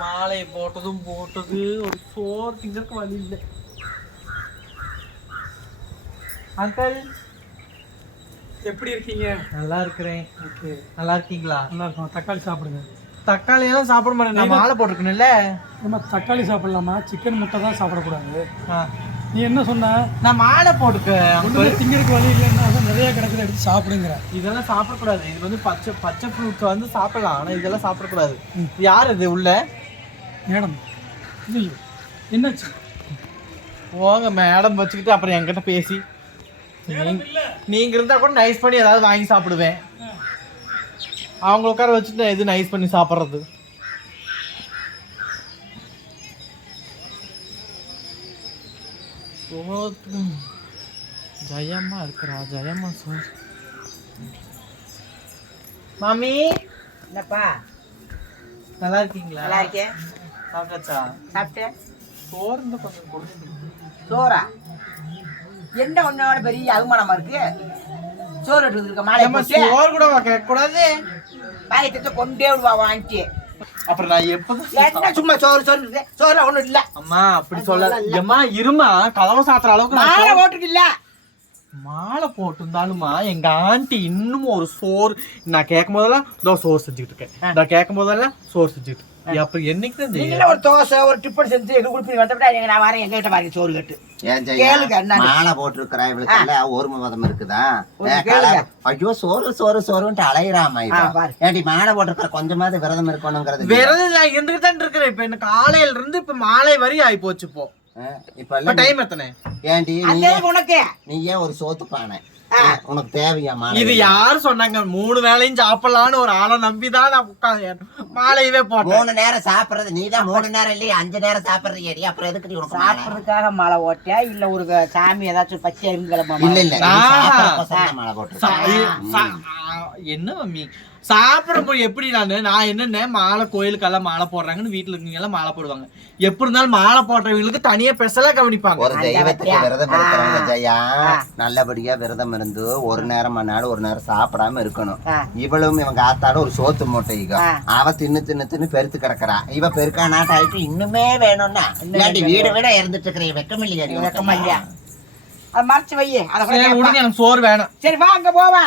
மாலையை போட்டதும் போட்டது ஒரு சோறு திங்கறதுக்கு வழி இல்லை அங்கிள் எப்படி இருக்கீங்க நல்லா இருக்கிறேன் ஓகே நல்லா இருக்கீங்களா நல்லா இருக்கும் தக்காளி சாப்பிடுங்க தக்காளி எல்லாம் சாப்பிட மாட்டேன் நான் மாலை போட்டிருக்கணும்ல நம்ம தக்காளி சாப்பிடலாமா சிக்கன் முட்டை தான் சாப்பிடக்கூடாது. நீ என்ன சொன்ன நான் மாலை போட்டுக்க திங்கிறதுக்கு வழி இல்லைன்னா நிறைய கிடக்குது எடுத்து சாப்பிடுங்கிற இதெல்லாம் சாப்பிடக்கூடாது இது வந்து பச்சை பச்சை ஃப்ரூட்ஸ் வந்து சாப்பிடலாம் ஆனா இதெல்லாம் சாப்பிடக்கூடாது யார் இது உள்ள மேடம் என்னாச்சு? போங்க மேடம் வச்சுக்கிட்டு அப்புறம் என்கிட்ட பேசி. நீங்க- இருந்தா கூட நைஸ் பண்ணி ஏதாவது வாங்கி சாப்பிடுவேன். அவங்க உட்கார வச்சுட்டு நான் எது நைஸ் பண்ணி சாப்பிட்றது? ஜெயம்மா இருக்கிறா ஜெயம்மா சார் மாமி என்னப்பா? நல்லா இருக்கீங்களா? நல்லா இருக்கேன். சாப்பிட்டாச்சா? சாப்பிட்டேன். சோறு கொஞ்சம் என்ன ஒன்னோட பெரிய அவமானமா இருக்கு? சோறு எடுத்து இருக்க மாலை சோறு கூட கேட்க கூடாது பாயத்தை கொண்டே விடுவா வாங்கிட்டு. அப்புறம் நான் எப்பதான் என்ன சும்மா சோறு சோறு? சோறு ஒண்ணும் இல்ல. அம்மா அப்படி சொல்ல ஏம்மா இருமா கதவை சாத்துற அளவுக்கு மாலை போட்டுட்டு இல்ல. மாலை போட்டிருந்தாலுமா எங்க ஆண்டி இன்னும் ஒரு சோறு நான் கேட்கும் போதெல்லாம் இதோ சோறு செஞ்சுக்கிட்டு இருக்கேன். நான் கேட்கும் போதெல்லாம் சோறு செஞ்சுக்கிட்டு இருக்கேன். அப்புறம் என்னைக்கு ஒரு தோசை ஒரு டிப்பன் செஞ்சு எங்க குடுப்பீங்க? வந்தப்படா எங்க நான் வரேன் எங்க கிட்ட பாருங்க சோறு கட்டு. மாலை போட்டிருக்கிறா இவளுக்கு எல்லாம் ஒருமை மதம் இருக்குதா? ஒரு? ஐயோ சோறு சோறு சோறுன்ட்டு அலையிறாமா. ஏன்டி மாலை போட்டிருக்கிற கொஞ்சமாவது விரதம் இருக்கணுங்கிறது விரதம் நான் இருக்கிறேன் இப்ப எனக்கு காலையில இருந்து இப்ப மாலை வரை ஆகி போச்சு இப்போ இப்ப டைம் எத்தனை? ஏன்டி நீ அந்த உனக்கு. நீ ஏன் ஒரு சோத்து பானை? உனக்கு தேவையா இது யார் சொன்னாங்க? மூணு வேளையும் சாப்பிடலான்னு ஒரு ஆளை நம்பிதான் நான் உட்காந்து மாலையவே போட்டேன். மூணு நேரம் சாப்பிடுறது நீ தான் மூணு நேரம் இல்லையா? அஞ்சு நேரம் சாப்பிடுறியடி? அப்புறம் எதுக்கு மாலை? சாப்பிட்றதுக்காக மாலை ஓட்டியா? இல்ல ஒரு சாமி ஏதாச்சும் பச்சை எறும்பு கிளம்ப இல்ல இல்ல. நீ மாலை சா- என்ன மம்மி? சாப்பிடும்போது எப்படி நானு? நான் என்னென்ன மாலை கோயிலுக்கெல்லாம் மாலை போடுறாங்கன்னு வீட்டுல இருக்கீங்க எல்லாம் மாலை போடுவாங்க. எப்படி இருந்தாலும் மாலை போடுறவங்களுக்கு தனியா ஸ்பெஷலா கவனிப்பாங்க. ஒரு தெய்வத்துக்கு? விரதம் இருக்கிறவங்க. ஜெயா. நல்லபடியா விரதம் இருந்து ஒரு நேரம் மணி ஒரு நேரம் சாப்பிடாம இருக்கணும். இவளும் இவங்க ஆத்தாட ஒரு சோத்து மூட்டை. அவ தின்னு தின்னு தின்னு பெருத்து கிடக்குறா. இவ பெருக்கா நாட்டாயிட்டு இன்னுமே வேணும்னா. இல்லாட்டி வீடு விட இருந்துட்டு இருக்கிற வெக்கம் இல்லையா வெக்கமா இல்லையா? அதை மறைச்சு வை அதை எனக்கு சோறு வேணாம். சரி வா அங்க போவா.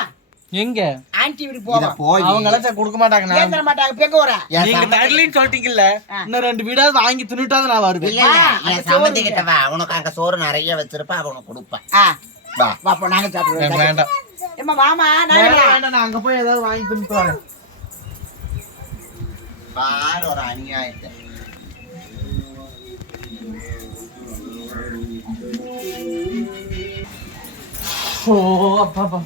எங்க? ஆன்டி வீட்டுக்கு இத போவா போய். அவங்க எல்லாம் சரி கொடுக்க மாட்டாங்க நான் தர மாட்டாங்க பேக்க வர என் நீங்க சம்மந்தி- தரலின்னு சொல்லிட்டீங்கல்ல ஆ. இன்னும் ரெண்டு வீடாவது வாங்கி தின்னுட்டாவது நான் வருவேன். இல்ல, என் கிட்ட வா உனக்கு அங்க சோறு நிறைய வச்சிருப்பா அவ உனக்கு கொடுப்பேன் ஆ. வா. வா போ நாங்க எனக்கு சாப்பிடுவோம் வேண்டாம். ஏம்மா வாமா நான் வேண்டாம், வேண்டாம், நான் அங்க போய் ஏதாவது வாங்கி தின்னுட்டு வரேன். பாரு ஒரு அநியாயத்தை. ஓ அப்பா அப்பா.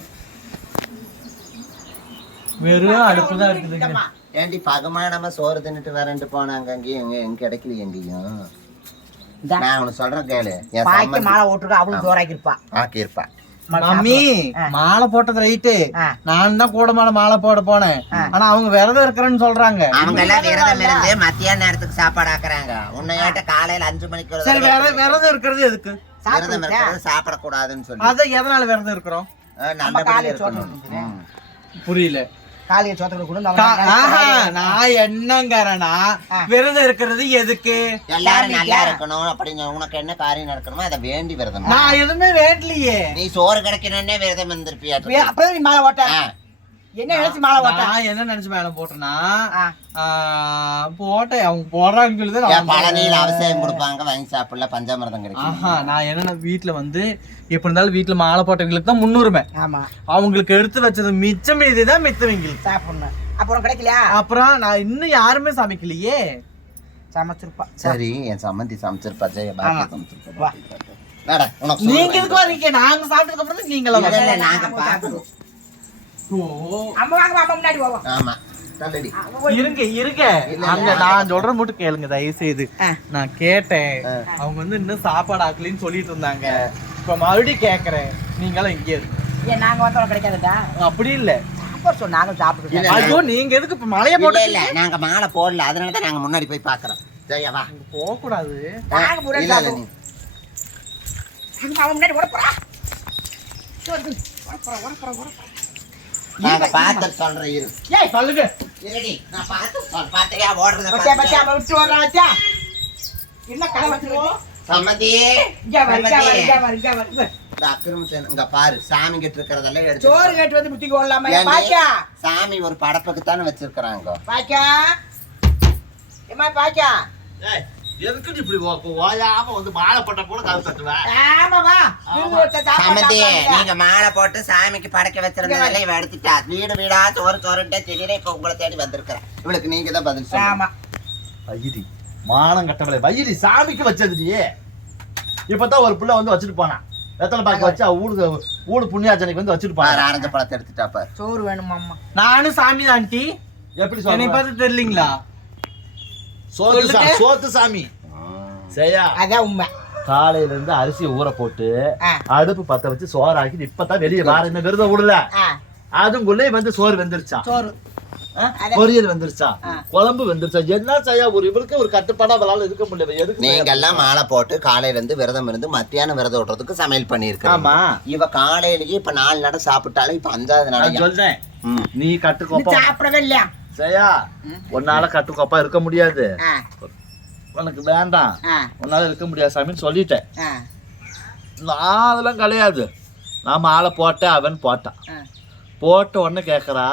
வெறும் அடுப்பு தான் இந்தம்மா. ஏண்டி பகமானமா சோறு தின்னுட்டு வரேன்ட்டு போனாங்க. அங்கேயும் எங்க எங்க கிடைக்கல எங்கேயும். நான் உனக்கு சொல்றேன் கேளு. பாய்க்கு மாலை ஓட்டுருக்கா அவளுக்கு சோறாக்கி இருப்பா ஆக்கியிருப்பா. மம்மி மாலை போட்டது ரைட்டு. நான் தான் கூட மேல மாலை போட போனேன். ஆனா அவங்க விரதம் இருக்கிறேன்னு சொல்றாங்க. அவங்க எல்லாம் விரதம் இருந்து மத்தியான நேரத்துக்கு சாப்பாடு ஆக்குறாங்க. உன்னையாட்ட காலையில அஞ்சு மணிக்கு சரி வேற விரதம் இருக்கிறது எதுக்கு? விரதம் இருக்கிறது சாப்பிடக்கூடாதுன்னு சொல்லி. அத எதனால விரதம் இருக்கிறோம்? நல்லபடியா காலையில இருக்கணும். புரியல. காலையை சோத்துக்கு கொண்டு வந்து கா- அவங்க ஆஹா, நான் என்னங்கிறேன்னா ஆ. விரதம் இருக்கிறது எதுக்கு? எல்லாரும் நல்லா இருக்கணும். அப்படின்னு உனக்கு என்ன காரியம் நடக்கணுமோ அதை வேண்டி விரதம் நான் எதுவுமே வேண்டலையே. நீ சோறு கிடைக்கணும்னே விரதம் இருந்திருப்பியா? அப்புறம் நீ மாலை ஓட்ட. என்ன நினைச்சு மாலை நான் என்ன நினைச்சு மேல போட்டேன்னா போட்டேன். அவங்க போடுறாங்கன்னு சொல்லி பழனியில அவசியம் கொடுப்பாங்க வாங்கி சாப்பிடல பஞ்சாமிரதம் கிடைக்கும். ஆஹா நான் என்னன்னா வீட்டுல வந்து எப்படி இருந்தாலும் வீட்டுல மாலை போட்டவங்களுக்கு தான் முன்னுரிமை. ஆமா. அவங்களுக்கு எடுத்து வச்சது மிச்சம் மீதி தான் மித்தவங்களுக்கு சாப்பிடணும். அப்புறம் கிடைக்கலையா? அப்புறம் நான் இன்னும் யாருமே சமைக்கலையே. சமைச்சிருப்பா. சரி என் சம்மந்தி சமைச்சிருப்பா ஜெய சமைச்சிருப்பா. சோறு நீங்க எதுக்கு வரீங்க நாங்க சாப்பிட்டதுக்கு அப்புறம் தான் நீங்களா இல்ல, வரீங்க. இல்ல, நாங்க பார்க்கணும். ஓ, அம்மா வாங்க அம்மா முன்னாடி போவோம். ஆமா. தள்ளுடி இருங்க இருங்க. அங்க நான் சொல்ற மட்டும் கேளுங்க தயவு செய்து. நான் கேட்டேன். அவங்க வந்து இன்னும் சாப்பாடு ஆக்கலின்னு சொல்லிட்டு இருந்தாங்க. இப்ப மறுபடியும் கேக்குறேன். நீங்களும் இங்கே இருக்கு ஏன் நாங்க வந்தோம் கிடைக்காதுடா. அப்படி இல்ல. சாப்பாடு சொல் நாங்க சாப்பிட்டு. ஐயோ நீங்க எதுக்கு இப்ப மலைய இல்ல போட்டு இல்ல. நாங்க மாலை போடல. அதனால தான் நாங்க முன்னாடி போய் பாக்குறோம் ஜெயா வா. போக கூடாது நாங்க முன்னாடி இல்ல இல்ல சாப்பிடுவோம் நீ. அங்க அவன் முன்னாடி ஓட போறா. சோறு தின்னு. ஓட போறா ஓட போறா ஓட போறா. நாங்க பார்த்து சொல்றேன் இரு. ஏய் சொல்லுங்க. இருடி நான் பார்த்து சொல் பாத்தியா ஓடுறத பச்சா பச்சா விட்டு வர்றான் வச்சா என்ன கதை வச்சிருக்கோம் சம்மதி இங்க வர இங்க வர இங்க சம்மதி. வர இங்க வர இங்க. இந்த அக்கிரமத்தை இங்க பாரு சாமி கிட்ட இருக்கிறதெல்லாம் எடுத்து சோறு கேட்டு வந்து முட்டிக்கு ஓடலாமா? ஏண்டி? பாக்கா சாமி ஒரு படப்புக்கு தானே வச்சிருக்கிறாங்க பாக்கா ஏமா பாக்கா எதுக்கு நீ இப்படி ஓ- ஓயாம வந்து மாலை போட்ட தட்டுவேன். நீங்க மாலை போட்டு சாமிக்கு படைக்க வச்சிருந்ததால இவ எடுத்துட்டா. வீடு வீடா சோறு சோறுட்டே திடீர்னு இப்ப உங்களை தேடி வந்திருக்கிறேன். இவளுக்கு நீங்க தான் பதில் ஆமா. வயிறு. மானம் கட்டவளை வயிறு சாமிக்கு வச்சது நீ இப்பதான் ஒரு புள்ள வந்து வச்சுட்டு போனான் வெத்தலை பாக்க வச்சு ஊடு ஊடு புண்ணியாச்சனைக்கு வந்து வச்சுட்டு போனான் ஆரஞ்ச பழத்தை எடுத்துட்டா பாரு. சோறு வேணுமா அம்மா நானும் சாமி தான் ஆண்டி. எப்படி சொல்ற? பார்த்து தெரியலீங்களா சோத்து சா- சொல்லுங்க. சோத்து சாமி. சரியா? அதான் உண்மை. காலையில இருந்து அரிசியை ஊற போட்டு ஆ. அடுப்பு பத்த வச்சு சோறாக்கி இப்பதான் வெளியே வார இன்னும் விரதம் விடல. ஆ. அதுக்குள்ளே வந்து சோறு வெந்துருச்சான் சோறு. ஆ? அதான். பொரியல் வெந்துருச்சா. குழம்பு வெந்துருச்சா? என்ன செய்ய ஒரு இவருக்கு ஒரு கட்டுப்பாடா அவளால இருக்க முடியல. எதுக்கு நீங்க? எல்லாம் மாலை போட்டு காலையில இருந்து விரதம் இருந்து மத்தியானம் விரதம் விடுறதுக்கு சமையல் ஆமா. இவ காலையிலேயே இப்ப நாலு நட சாப்பிட்டாலே இப்ப அஞ்சாவது நான் நடையா? சொல்றேன். ம். நீ நீ கட்டுக்கோப்பா சாப்பிடவே இல்லையா? சரியா உன்னால கட்டுக்கோப்பா இருக்க முடியாது. உனக்கு வேண்டாம். உன்னால இருக்க முடியாது சாமின்னு சொல்லிட்டேன். நான் அதெல்லாம் கிடையாது. நான் மாலை போட்டேன் அவன் போட்டான். போட்ட உடனே கேட்கறா.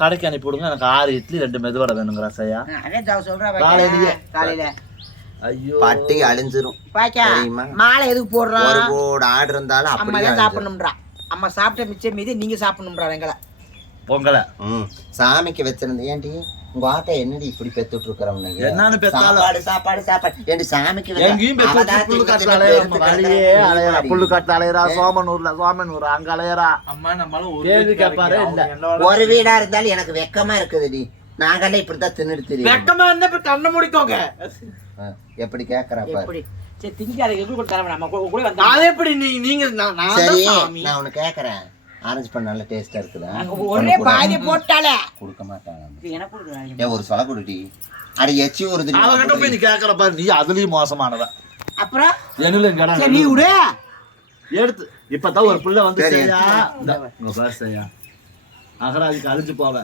கடைக்கு அனுப்பி விடுங்க எனக்கு ஆறு இட்லி ரெண்டு மெதுவடை வேணுங்கிறா சையா காலையிலயே. காலையில. ஐயோ. பட்டி அழிஞ்சிரும்? மாலை எதுக்கு போடுறோம் ஒரு ஆடு இருந்தாலும் அம்மா அப்படியே. சாப்பிடணும்ன்றா. அம்மா சாப்பிட்ட மிச்சம் மீது நீங்க சாப்பிடணும்ன்றா எங்களை. பொங்கலை. ம். சாமிக்கு வச்சிருந்தேன் ஏன்டி? உங்க ஆட்டை என்னடி இப்படி பெத்துட்டு இருக்கிறவனுங்க என்னன்னு பெத்தாலும். சாப்பாடு சாப்பாடு சாப்பாடு. ஏன்டி சாமிக்கு எங்கேயும் புல்லு காட்டுல அலையறா வழியே. அலையறா? புல்லு காட்டுல அலையறா சோமனூர்ல சோமனூர் அங்க அலையறா. அம்மா நம்மளும் ஒரு கேள்வி கேட்பாரு, இல்ல. ஒரு வீடா இருந்தாலும் எனக்கு வெக்கமா இருக்குதுடி. நாங்கெல்லாம் இப்படித்தான் தின்னுட்டு தெரியும் வெக்கமா இருந்தா இப்ப கண்ணை முடிக்கோங்க. எப்படி கேக்குறப்ப சரி திங்க அதை எதுக்கு கொடுத்தாலும் நம்ம கூட அது எப்படி நீ- நீங்க நான் உனக்கு கேக்குறேன். ஆரஞ்சு பண்ண நல்ல டேஸ்டா இருக்குதா? ஒரே பாதி போட்டாலே. கொடுக்க மாட்டாங்க. ஏன் ஒரு சொல குடுடி. அட எச்சி ஒரு அவகிட்ட போய் நீ கேக்குற பாரு நீ அதுலயும் மோசமானவ. அப்புறம்? என்னல இங்கடா சரி நீ விடு. எடுத்து இப்பதான் ஒரு புள்ள வந்து. சரியா? இந்தா, பாரு சரியா? அகராதிக்கு அழிஞ்சு போவ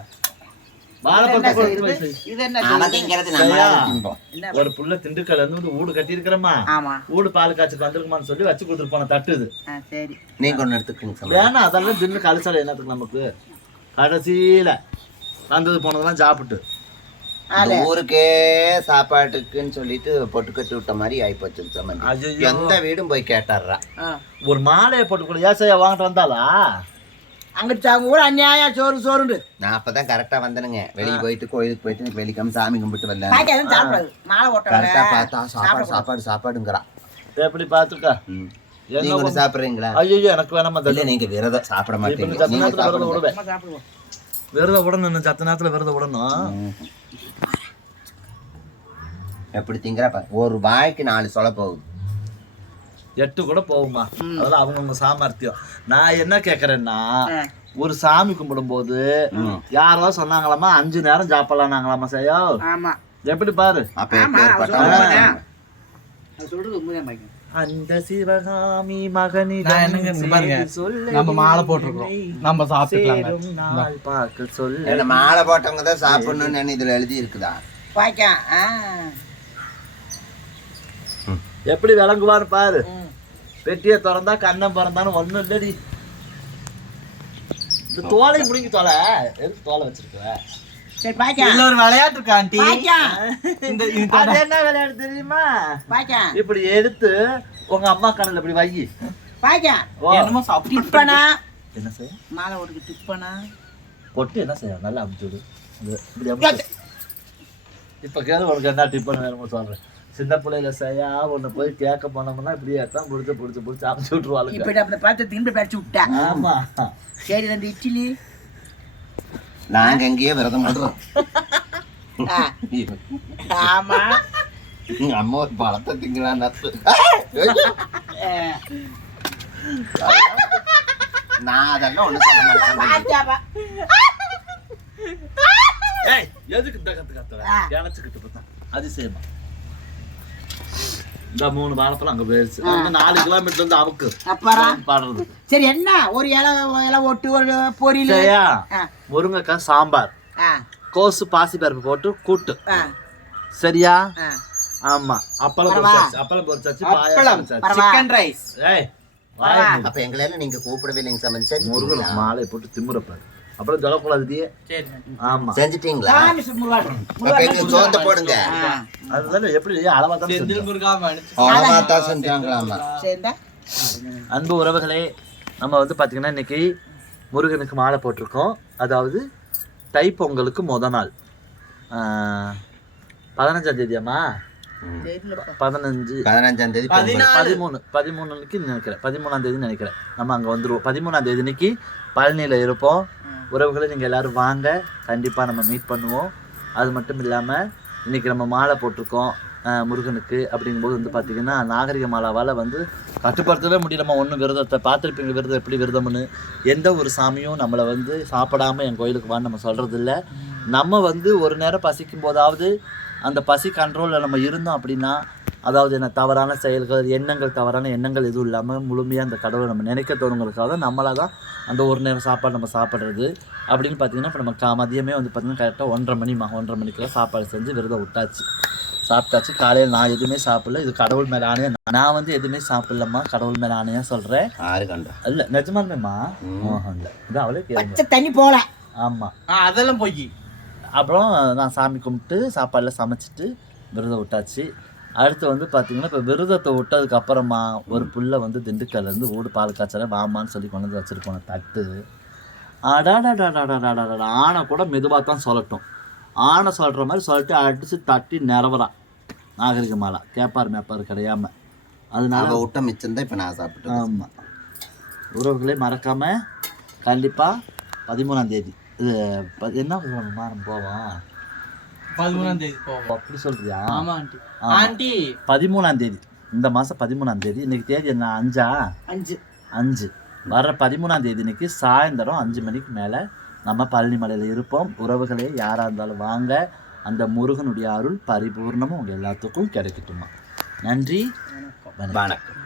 ஒரு புள்ள திண்டுக்கல்ல இருந்து வந்து வீடு கட்டி இருக்கிறமா ஆமா. வீடு பால் காய்ச்சல் வந்திருக்குமான்னு சொல்லி வச்சு கொடுத்துட்டு போன தட்டுது நீங்க ஒண்ணு எடுத்துக்கோங்க வேணா அதெல்லாம் தின்னு கழிச்சால என்னத்துக்கு நமக்கு? கடைசியில வந்தது போனதெல்லாம் சாப்பிட்டு. ஊருக்கே சாப்பாட்டுக்குன்னு சொல்லிட்டு பொட்டு கட்டி விட்ட மாதிரி ஆயிப்போச்சு. எந்த வீடும் போய் கேட்டாடுறா. ஒரு மாலையை போட்டு கூட ஏசையா வாங்கிட்டு வந்தாளா? அங்கிட்டு அவங்க கூட அநியாயம் சோறு சோறுண்டு நான் அப்பதான் கரெக்டா வந்தனுங்க வெளியே போயிட்டு கோயிலுக்கு போயிட்டு வெளிக்காம சாமி கும்பிட்டு சாப்பிடாது மாலை கரெக்டா ஓட்டல பார்த்தா சாப்பாடு சாப்பாடு சாப்பாடுங்கிறா எப்படி பாத்துக்க நீங்க சாப்பிடுறீங்களா ஐயோ எனக்கு வேணாமா இல்ல நீங்க விரதம் சாப்பிட மாட்டீங்க நீங்க சாப்பிடுவோம் விரதம் விடணும் சத்த நேரத்துல விரதம் விடணும் ம். எப்படி திங்கிறப்ப ஒரு வாய்க்கு நாலு சொல போகுது எட்டு கூட போகுமா? அதெல்லாம் அவங்கவுங்க சாமர்த்தியம். நான் என்ன கேக்குறேன்னா ஆ. ஒரு சாமி கும்பிடும்போது யாரோ சொன்னாங்களாமா அஞ்சு நேரம் சாப்பிடலாம்னாங்களாமா செய்யா ஆமா. எப்படி பாரு? அந்த சிவகாமி சொல்ல நம்ம மாலை போட்டிருக்கிறோம். நம்ம சாப்பிட்டுக்கலாங்க. சேரும் நாள் பார்க்க சொல்ல என்ன மாலை போட்டவங்க தான் சாப்பிடணும்னு இதுல எழுதி இருக்குதா எப்படி விளங்குவான்னு பாரு. பெட்டியை திறந்தா கண்ணம் பிறந்தான்னு ஒண்ணும் இல்லடி. இந்த தோலை முடிங்கி தோலை. எதுக்கு தோலை வச்சிருக்க? சரி பாக்கா இதுல ஒரு விளையாட்டு இருக்கா ஆண்டி? இந்த அது என்ன விளையாட்டு தெரியுமா? பாக்கா இப்படி எடுத்து உங்க அம்மா கண்ணுல இப்படி வை. பாக்கா. என்னமோ டிப்பனா? என்ன செய்ய? மாலை ஓட்டுக்கு டிப்பனா? பொட்டு என்ன செய்ய? நல்லா அமுச்சு விடு. இப்ப கேளு உனக்கு என்ன டிப்பன் வேணுமோ சொல்றேன். சின்ன பிள்ளையில செய்யா ஒண்ணு போய் கேட்க போனோம்னா இப்படியே தான் பிடிச்சி பிடிச்சி பிடிச்சி அமுச்சு விட்டுருவாளுங்க. இப்ப அப்படி பார்த்து திரும்பி படிச்சு விட்டா. ஆமா. சரி ரெண்டு இட்லி. நாங்க எங்கேயோ விரதம் பண்றோம் ஆ, ஆமா. அம்மா ஒரு பழத்தை திங்கலாம் நான் அதெல்லாம். ஏய் எதுக்கு இந்த கத்து கத்துற ஆ. நினைச்சுக்கிட்டு பார்த்தா அதிசயமா. இந்த மூணு வாழைப்பழம் அங்க போயிருச்சு. நாலு கிலோமீட்டர் வந்து அவுக்கு. பாடுறது. சரி என்ன? ஒரு இலை இலை ஒட்டு ஒரு பொரியல். முருங்கைக்காய் சாம்பார். கோசு பாசி பருப்பு போட்டு கூட்டு. சரியா? ஆமா. அப்பளம். பொரிச்சாச்சு. அப்பளம் பொரிச்சாச்சு பாயாசம். சிக்கன் ரைஸ் ஏய். அப்ப எங்களால நீங்க கூப்பிடவே இல்லைங்க சமைச்சு முருகன் மாலை போட்டு திமுறப்பாரு அப்புறம் சொல்லக்கூடாதுடியே ஆமா. செஞ்சுட்டீங்களா? சோத்த போடுங்க. அதுதானே எப்படி அளவா தான் செஞ்சாங்களாமா? அன்பு உறவுகளே நம்ம வந்து பார்த்தீங்கன்னா இன்னைக்கு முருகனுக்கு மாலை போட்டிருக்கோம். அதாவது தைப்பொங்கலுக்கு முத நாள். பதினஞ்சாம் தேதியாம்மா பதினஞ்சு. பதினஞ்சாம் தேதி. பதிமூணு பதிமூணுக்கு நினைக்கிறேன். பதிமூணாம் தேதி நினைக்கிறேன். நம்ம அங்கே வந்துருவோம். பதிமூணாம் தேதி அன்னைக்கு பழனியில் இருப்போம். உறவுகளை நீங்கள் எல்லோரும் வாங்க. கண்டிப்பாக நம்ம மீட் பண்ணுவோம். அது மட்டும் இல்லாமல் இன்னைக்கு நம்ம மாலை போட்டிருக்கோம் முருகனுக்கு அப்படிங்கும்போது வந்து பார்த்திங்கன்னா நாகரிக மாலாவால் வந்து கட்டுப்படுத்தவே முடியலம்மா. ஒன்றும் விரதத்தை பார்த்துருப்பீங்க விரதம் எப்படி விரதம்னு. எந்த ஒரு சாமியும் நம்மளை வந்து சாப்பிடாம என் கோயிலுக்கு வான்னு நம்ம சொல்கிறதில்ல நம்ம வந்து ஒரு நேரம் பசிக்கும் போதாவது அந்த பசி கண்ட்ரோலில் நம்ம இருந்தோம் அப்படின்னா அதாவது என்ன தவறான செயல்கள் எண்ணங்கள் தவறான எண்ணங்கள் எதுவும் இல்லாமல் முழுமையாக அந்த கடவுளை நம்ம நினைக்க தோணுங்கிறதுக்காக தான் நம்மளாக தான் அந்த ஒரு நேரம் சாப்பாடு நம்ம சாப்பிட்றது அப்படின்னு பார்த்தீங்கன்னா இப்போ நம்ம கா மதியமே வந்து பார்த்தீங்கன்னா கரெக்டாக ஒன்றரை மணிமா ஒன்றரை மணிக்கெல்லாம் சாப்பாடு செஞ்சு விரதம் விட்டாச்சு. சாப்பிட்டாச்சு. காலையில் நான் எதுவுமே சாப்பிடல. இது கடவுள் மேலே ஆணையா நான் வந்து எதுவுமே சாப்பிடலம்மா கடவுள் மேலே ஆணையாக சொல்கிறேன் கண்டா. இல்லை நிஜமாலுமேம்மா? இல்லை இது அவளே கேளுங்க. தண்ணி போல. ஆமாம் ஆ அதெல்லாம் போய். அப்புறம் நான் சாமி கும்பிட்டு சாப்பாடெல்லாம் சமைச்சிட்டு விரதம் விட்டாச்சு. அடுத்து வந்து பார்த்தீங்கன்னா இப்போ விரதத்தை விட்டதுக்கு அப்புறமா ஒரு புள்ள வந்து திண்டுக்கல்லேருந்து ஊடு பால் காய்ச்சல வாமான்னு சொல்லி கொண்டு வந்து வச்சுருக்கோம் தட்டு. அடாடாடாடாடாடாடா ஆனை கூட மெதுவாக தான் சொல்லட்டும் ஆனை சொல்கிற மாதிரி சொல்லிட்டு அடித்து தட்டி நிறவறான் நாகரிக மாலா. கேப்பார் மேப்பார் கிடையாம. அதனால விட்ட மிச்சம் தான் இப்ப நான் சாப்பிட்டேன் ஆமாம் உறவுகளே மறக்காமல் கண்டிப்பாக பதிமூணாம் தேதி. இது என்ன மாறம் போவோம். பதிமூணாம் தேதி போவோம். அப்படி சொல்றியா? ஆமா ஆண்டி. ஆண்டி. பதிமூணாம் தேதி. இந்த மாதம் பதிமூணாம் தேதி. இன்னைக்கு தேதி என்ன? அஞ்சா? அஞ்சு. அஞ்சு. வர்ற பதிமூணாம் தேதி இன்னைக்கு சாயந்தரம் அஞ்சு மணிக்கு மேலே நம்ம பழனிமலையில் இருப்போம். உறவுகளே யாராக இருந்தாலும் வாங்க. அந்த முருகனுடைய அருள் பரிபூர்ணமும் உங்கள் எல்லாத்துக்கும் கிடைக்கட்டுமா. நன்றி. வணக்கம்.